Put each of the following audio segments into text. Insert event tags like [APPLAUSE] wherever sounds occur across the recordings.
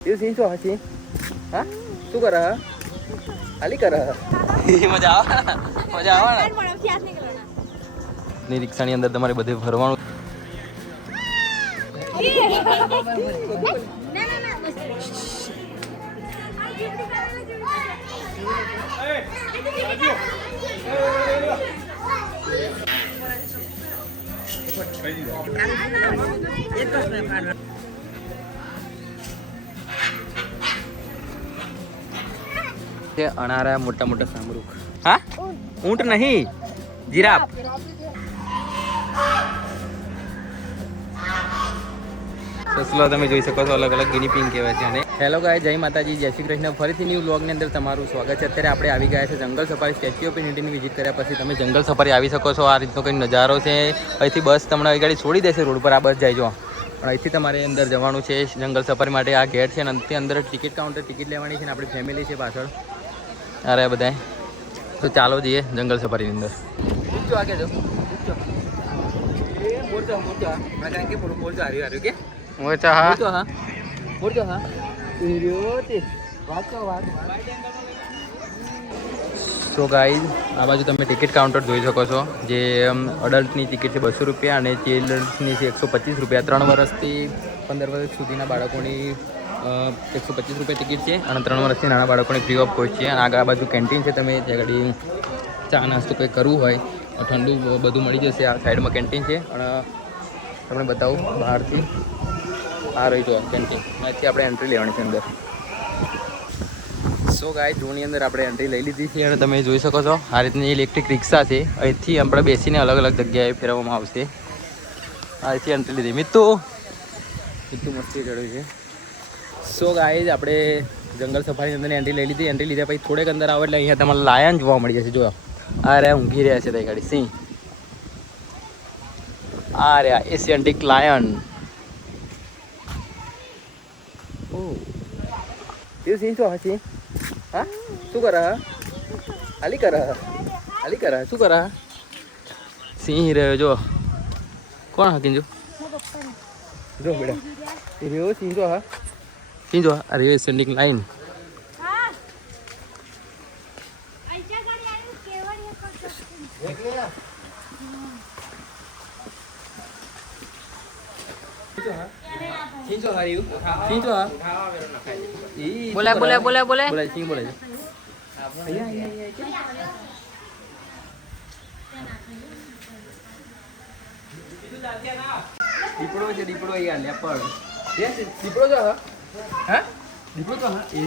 એ સિંહ શું હા સિંહ હા શું કરે હાલી કરે મજા આવે મજા આવે ને રિક્ષાની અંદર તમારે બધે ફરવાનું છે અણારા મોટા મોટા સામરૂખ. હા? ઊંટ નહીં. જીરાફ. સસલો તમે જોઈ શકો છો, અલગ અલગ ગિની પિંગ કહેવાય છે અને હેલો ગાય જય માતાજી, જય શ્રી કૃષ્ણ. ફરીથી ન્યૂ બ્લોગની અંદર તમારું સ્વાગત છે. અત્યારે આપણે આવી ગયા છે જંગલ સફારી સ્ટેચ્યુ ઓફ યુનિટીની વિઝિટ કર્યા પછી તમે જંગલ સફારી આવી શકો છો. આ રીતનો કંઈક નજારો છે. અહીંથી બસ તમને આવી ગાડી છોડી દેશે રોડ પર. આ બસ જાય જો. પણ અહીંથી તમારે અંદર જવાનું છે જંગલ સફારી માટે. આ ગેટ છે અને અંતે અંદર ટિકિટ કાઉન્ટર ટિકિટ લેવાની છે ને આપણી ફેમિલી છે પાછળ. અરે બધાય. તો ચાલો જઈએ જંગલ સફારીની અંદર. સો ગાઈઝ આ બાજુ તમે ટિકિટ કાઉન્ટર જોઈ શકો છો. જે અડલ્ટની ટિકિટ છે બસો રૂપિયા અને ચિલ્ડ્રન્સની છે એકસો પચીસ રૂપિયા. ત્રણ વર્ષથી પંદર વર્ષ સુધીના બાળકોની એકસો પચીસ રૂપિયા ટિકિટ છે. અને ત્રણ વર્ષથી નાના બાળકોની ફ્રી ઓફ કોસ્ટ છે. અને આગળ બાજુ કેન્ટીન છે, તમે ત્યાં આગળ ચા નાસ્તો કંઈ કરવું હોય ઠંડુ બધું મળી જશે આ સાઈડમાં કેન્ટીન છે. અને તમને બતાવું, બહારથી આ રહી જો કેન્ટીન અહીંથી આપણે એન્ટ્રી લેવાની છે અંદર. સો ગાય જૂની અંદર આપણે એન્ટ્રી લઈ લીધી છે અને તમે જોઈ શકો છો, આ રીતની ઇલેક્ટ્રિક રિક્ષા છે. અહીંથી આપણે બેસીને અલગ અલગ જગ્યાએ ફેરવવામાં આવશે. અહીંથી એન્ટ્રી લીધી. મિત્તુ મિત્તુ મસ્તી ચડ્યું છે. સો ગાઈઝ આપણે જંગલ સફારી અંદર એન્ટ્રી લઈ લીધી. એન્ટ્રી લીધા પછી થોડેક અંદર આવે એટલે અહીંયા તમારે લાયન જોવા મળી જશે. જો આ રહ્યા ઊંઘી રહ્યા છે તે ગાડી સિંહ આ રહ્યા એશિયન્ટિક લાયન. એ સિંહ શું હા સિંહ હા? શું કરે? હાલી કરે? હાલી કરે? શું કરે? સિંહ રહ્યો જો કોણ હા જો જો બેટા. રહ્યો સિંહ તો હા. સિંહ જો સિંહ જો હા ઈ બોલે બોલે બોલે બોલે બોલે સિંહ બોલે દીપડો છે દીપડો અહીંયા લેપડ દીપડો છે દીપડો જો હા? દીપડો તો, હા. એ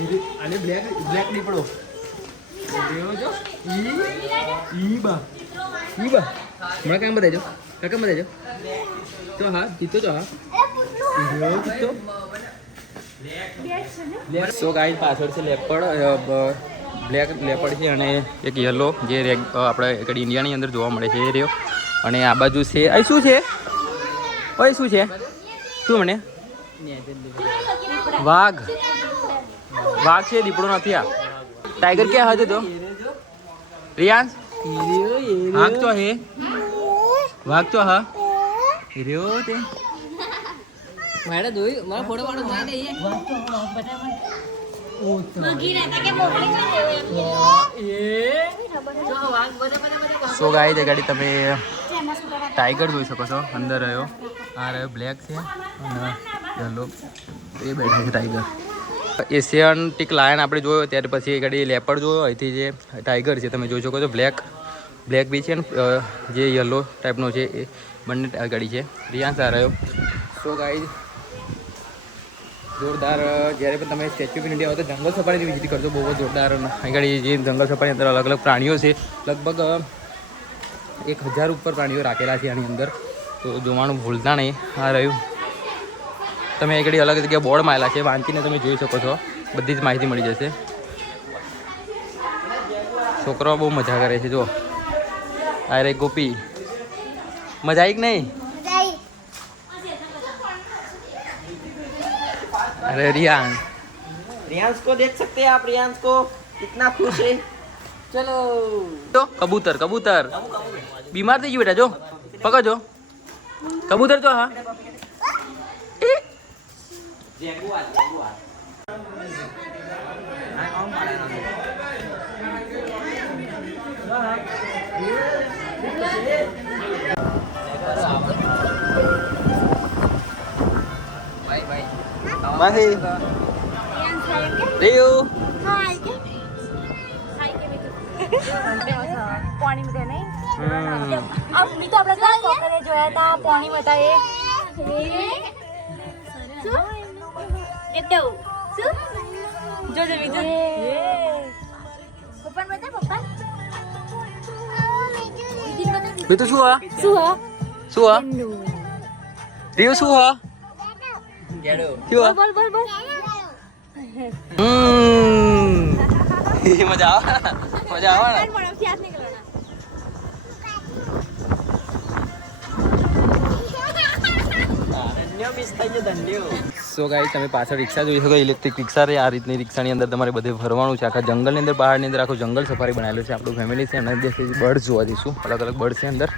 અને બ્લેક બ્લેક દીપડો સો ગાઈડ પાછળ છે લેપડ બ્લેક લેપડ છે અને એક યલો જે રેગ આપણે ઇન્ડિયાની અંદર જોવા મળે છે, એ રહ્યો. અને આ બાજુ છે અહીં શું છે? ઓય શું છે? શું મને? વાઘ. વાઘ છે દીપડો નથી આ. ટાઈગર ક્યાં હતો તો? રિયાન્સ વાઘ તો હે. વાઘ તો હા. રહ્યો તે. મારે દોઈ મારા ફોટો વાળો જોઈ દઈએ સો તે ગાડી તમે ટાઈગર જોઈ શકો છો. અંદર રહ્યો. આ રહ્યો બ્લેક છે. અને એ ટાઈગર એશિયન્ટિક લાયન આપણે જોયો ત્યાર પછી એ ગાડી લેપડ જોયો અહીંથી જે ટાઈગર છે, તમે જોઈ શકો છો બ્લેક બ્લેક બી છે ને જે યલો ટાઈપનો છે, એ બંને ગાડી છે. રિયાન્સ આ રહ્યો. સો ગાય જોરદાર જ્યારે પણ તમે સ્ટેચ્યુ ઓફ ઇન્ડિયા હોય તો જંગલ સફારીની વિઝિટ કરજો, બહુ જ જોરદાર. આગળ જે જંગલ સફારી અંદર અલગ અલગ પ્રાણીઓ છે, લગભગ એક હજાર ઉપર પ્રાણીઓ રાખેલા છે આની અંદર. તો જોવાનું ભૂલતા નહીં. આ રહ્યું. તમે આગળ અલગ જગ્યાએ બોર્ડ મારેલા છે વાંચીને તમે જોઈ શકો છો બધી જ માહિતી મળી જશે છોકરાઓ બહુ મજા કરે છે જો આ રે ગોપી મજા આવી કે નહીં अरे रियान रियांश को देख सकते हैं आप रियांश को कितना खुश है चलो જો Jaguar, Jaguar. Đấy, ông bà này là gì? Đó hả? Má Hi Điêu Hai chứ Hai cái mấy cái પાણી માં તેને અમી તો આપણે શું કરે જોયા હતા પાણી માં હતા એ શું શું? જો જો બીજું. પપ્પા બતા પપ્પા? બે તો શું હા? શું હા? શું હા? રેયુ શું હા? શું બોલ બોલ બોલ મજા આવે [LAUGHS] મજા આવે ને? ધન્યો મિસ થઈ ગયો ધન્યો સો ગાઈ તમે પાછળ રિક્ષા જોઈ શકો, ઇલેક્ટ્રિક રિક્ષા રે આ રીતની રિક્ષાની અંદર તમારે બધે ફરવાનું છે. આખા જંગલની અંદર, બહારની અંદર આખું જંગલ સફારી બનાવેલું છે. આપણું ફેમિલી છે. અને બર્ડ જોવા જઈશું. અલગ અલગ બર્ડ છે અંદર.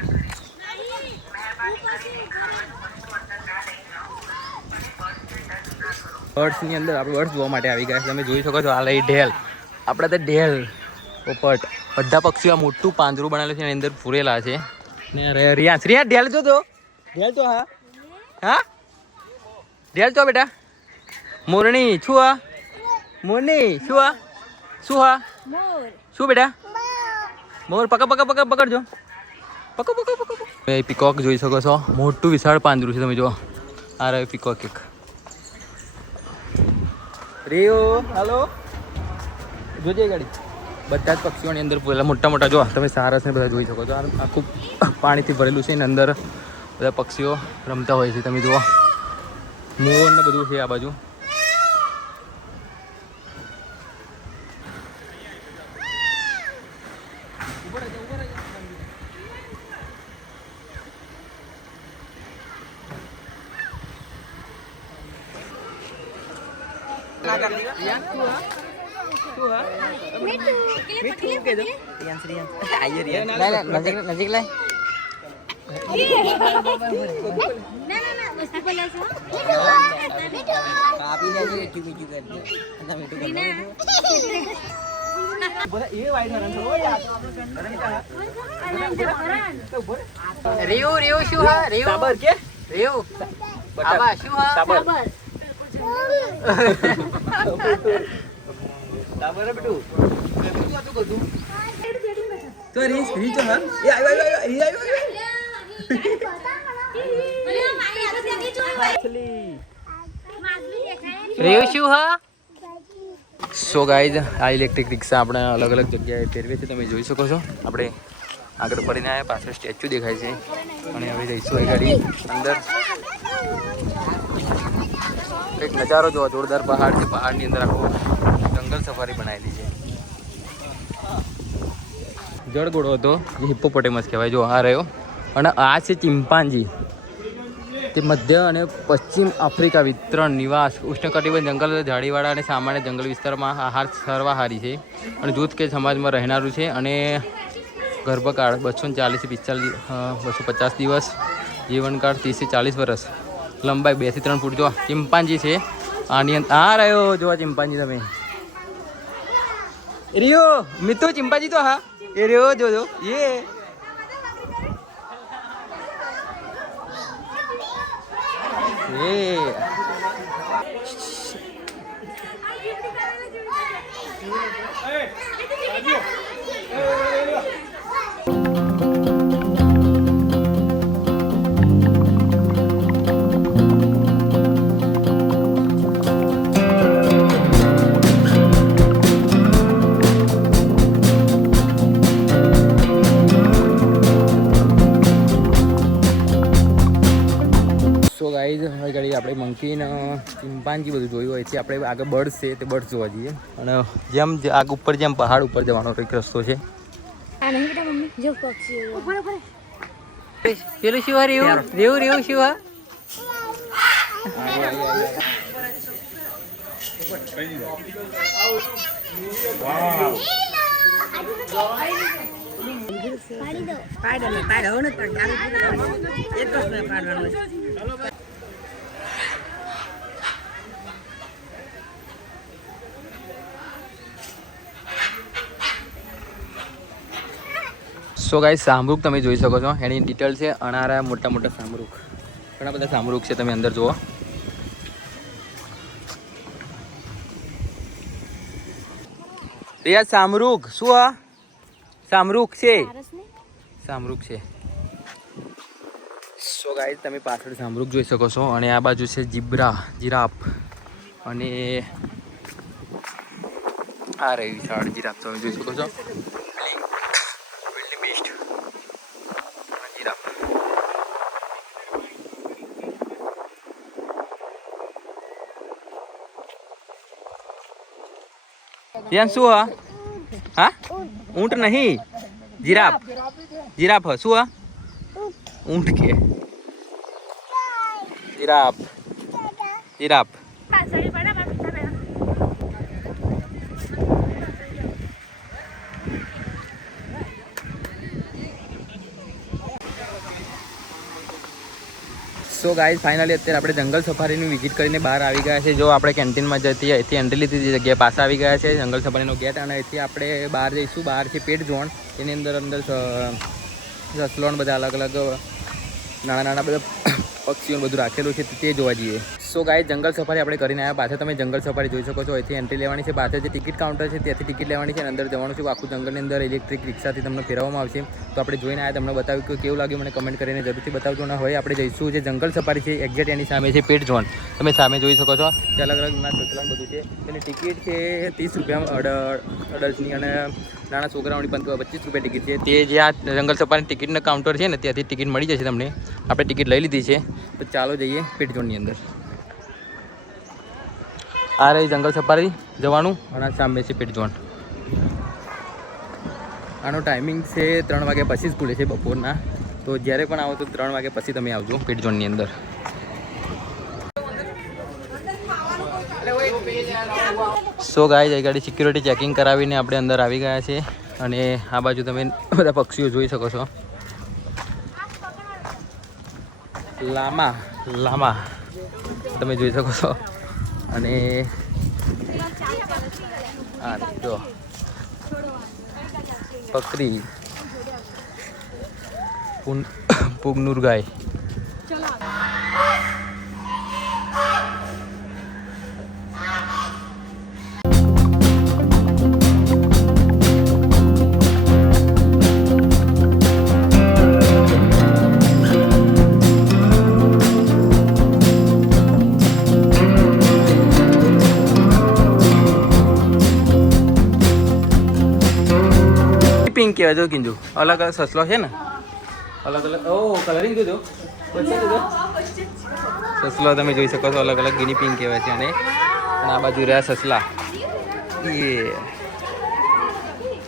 બર્ડ્સની અંદર આપણે બર્ડ્સ જોવા માટે આવી ગયા છે. તમે જોઈ શકો છો, આ લઈ ઢેલ. આપણે તો ઢેલ પોપટ. બધા પક્ષીઓ આ મોટું પાંજરું બનાવેલું છે, એની અંદર પૂરેલા છે. ને રિયાંશ રિયા ઢેલ જો ઢેલ તો હા. હા? ઢેલ તો બેટા. મોરણી શું આ? મોરણી શું આ? શું હા શું બેટા? મોર પકડ પકડ પકડ પકડજો પકડ પકડ પકડ પકડ. પીકોક જોઈ શકો છો. મોટું વિશાળ પાંદરું છે તમે જુઓ. આ રહ્યો પીકોક એક. રેયો હાલો. જોજે ગાડી. બધા જ પક્ષીઓની અંદર પહેલાં મોટા મોટા જો તમે સારસ ને બધા જોઈ શકો છો. આ આખું પાણીથી ભરેલું છે ને અંદર બધા પક્ષીઓ રમતા હોય છે તમે જુઓ. મોર ને બધું છે આ બાજુ નજીક લાય ના ના ના વસ્તુ બોલે છે કાપી ને મીઠું મીઠું કરી દે અને મીઠું કરી દે રેવ રેવ શું હા? રેવ સાબર કે? રેવ આબા શું હા? સાબર. બરાબર સાબર બેટું. તો રીસ રી તો હા. એ આયો આયો આયો આયો સો ગાઈઝ આ ઇલેક્ટ્રિક રિક્ષા આપણે અલગ અલગ જગ્યાએ ફેરવે છે તમે જોઈ શકો છો. આપણે આગળ ફરીને આવ્યા પાછળ સ્ટેચ્યુ દેખાય છે. અને હવે જઈશું એ ગાડી અંદર. કંઈક નજારો જોવા, જોરદાર પહાડ છે. પહાડની અંદર આખો જંગલ સફારી બનાવેલી છે. જળગોળો હતો. હિપ્પોપોટેમસ કહેવાય. જો આ રહ્યો. અને આ છે ચિમ્પાન્જી તે મધ્ય અને પશ્ચિમ આફ્રિકા વિતરણ નિવાસ. ઉષ્ણકટિબંધ જંગલ ઝાડીવાળા અને સામાન્ય જંગલ વિસ્તારમાં આહાર સર્વાહારી છે. અને જૂથ કે સમાજમાં રહેનારું છે અને ગર્ભકાળ બસો ચાલીસથી પિસ્તાલીસ બસો પચાસ દિવસ, જીવનકાળ ત્રીસથી ચાલીસ વર્ષ. લંબાઈ બેથી ત્રણ ફૂટ. જો ચિમ્પાન્જી છે, આની અંદર આ રહ્યો જોવા ચિમ્પાન્જી તમે. રિયો મિત્રો ચિમ્પાન્જી તો હા. એ રહ્યો જોજો એ. એ આપણે ચિમ્પાન્જી બધું જોયું હોય છે. આપણે આગળ બર્ડ છે તે બર્ડ જોવા જઈએ. અને જેમ જે આગ ઉપર જેમ પહાડ ઉપર જવાનો એક રસ્તો છે. આ નહીં બેટા મમ્મી. જો પક્ષી ઉપર ઉપર પેલું શું હા રેવું રેવું રેવું શું સો ગાય સામરૂખ તમે જોઈ શકો છો. એની ડિટેલ છે અણારા મોટા મોટા સામરૂખ. ઘણા બધા સામરૂખ છે તમે અંદર જુઓ. રિયા સામરૂખ, શું આ? સામરૂખ છે. સામરૂખ છે. સો ગાય તમે પાછળ સામરૂખ જોઈ શકો છો અને આ બાજુ છે જીબ્રા, જીરાફ અને આ રહી વિશાળ જીરાફ, તમે જોઈ શકો છો. ત્યાં શું હા હા ઊંટ નહીં જીરાફ જીરાફ હ શું આ ઊંટ કે જીરાફ જીરાફ પાછળ પડા સો ગાઈઝ ફાઇનલી અત્યારે આપણે જંગલ સફારીની વિઝિટ કરીને બહાર આવી ગયા છે. જો આપણે કેન્ટીનમાં જતી અહીંથી એન્ટ્રી લીધી જગ્યાએ પાછા આવી ગયા છે. જંગલ સફારીનો ગેટ અને અહીંથી આપણે બહાર જઈશું. બહારથી પેટ જોણ એની અંદર અંદર સસલોન બધા અલગ અલગ, નાના નાના બધા [COUGHS] પક્ષીઓ બધું રાખેલું છે. તે જોવા જઈએ. સો ગાય જંગલ સફારી આપણે કરીને આવ્યા. પાછળ તમે જંગલ સફારી જોઈ શકો છો. અહીંથી એન્ટ્રી લેવાની છે. પાછળ જે ટિકિટ કાઉન્ટર છે, ત્યાંથી ટિકિટ લેવાની છે અંદર જવાનું છે. આખું જંગલની અંદર ઇલેક્ટ્રિક રિક્ષાથી તમને ફેરવવામાં આવશે. તો આપણે જોઈને આવ્યા, તમને બતાવ્યું કે કેવું લાગ્યું. મને કમેન્ટ કરીને જરૂરથી બતાવજો. અને હવે આપણે જઈશું જે જંગલ સફારી છે એક્ઝેક્ટ એની સામે છે પેટ ઝોન તમે સામે જોઈ શકો છો. કે અલગ અલગ ના સસલાન બધું છે. એની ટિકિટ છે ત્રીસ રૂપિયામાં અડલ્ટની અને નાના છોકરાઓની પણ પચીસ રૂપિયા ટિકિટ છે. તે જે આ જંગલ સફારી ટિકિટના કાઉન્ટર છે ને, ત્યાંથી ટિકિટ મળી જશે તમને. આપણે ટિકિટ લઈ લીધી છે. તો ચાલો જઈએ પેટ ઝોનની અંદર. આ રહી જંગલ સફારી જવાનું અને સામે છે પેટ જોન આનો ટાઈમિંગ છે ત્રણ વાગ્યા પછી જ ખુલે છે બપોરના. તો જ્યારે પણ આવો તો ત્રણ વાગ્યા પછી તમે આવજો પેટ ઝોનની અંદર. સો ગાય જઈ ગાડી સિક્યુરિટી ચેકિંગ કરાવીને આપણે અંદર આવી ગયા છે અને આ બાજુ તમે બધા પક્ષીઓ જોઈ શકો છો. લામા. લામા. તમે જોઈ શકો છો. અને આ જો. બકરી [COUGHS] પુગનુર ગાય પિંક કહેવાય જો કિંજુ અલગ અલગ સસલો છે ને? અલગ અલગ ઓ કલરિંગ જોજો સસલો તમે જોઈ શકો છો, અલગ અલગ ગીની પિંક કહેવાય છે અને આ બાજુ રહ્યા સસલા. એ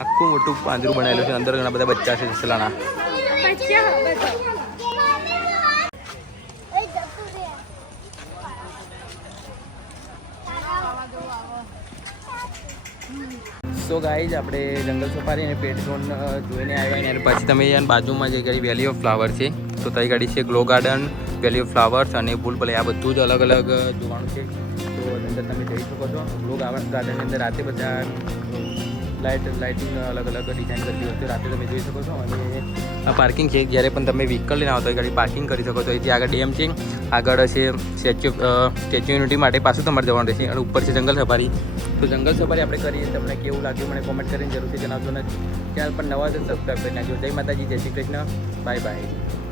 આખું મોટું પાંજરું બનાવેલું છે, અંદર ઘણા બધા બચ્ચા છે સસલાના. સો ગાઈઝ આપણે જંગલ સફારી અને પેટ જોઈને આવ્યા અને પછી તમે બાજુમાં જે ગાડી વેલી ઓફ ફ્લાવર છે, તો તઈ ગાડી છે glow garden valley of flowers અને ભૂલભલે આ બધું જ અલગ અલગ જોવાનું છે. તો અંદર તમે જઈ શકો છો. ગ્લો ગાર્ડનની અંદર રાતે બધા લાઇટ, લાઇટિંગ અલગ અલગ ડિઝાઇન કરતી હોય રાતે તમે જોઈ શકો છો. અને આ પાર્કિંગ છે, જ્યારે પણ તમે વ્હીકલ લઈને આવતા હોય ગાડી પાર્કિંગ કરી શકો છો. અહીંથી આગળ ડેમ છે, આગળ છે સ્ટેચ્યુ સ્ટેચ્યુ યુનિટી માટે પાછું તમારે જવાનું રહેશે. અને ઉપર છે જંગલ સફારી. તો જંગલ સફારી આપણે કરીએ તમને કેવું લાગ્યું મને કોમેન્ટ કરીને જરૂરથી જણાવજો. ને ચેનલ પર નવા છે સબસ્ક્રાઈબ કરી નાખજો. જય માતાજી, જય શ્રી કૃષ્ણ. Bye bye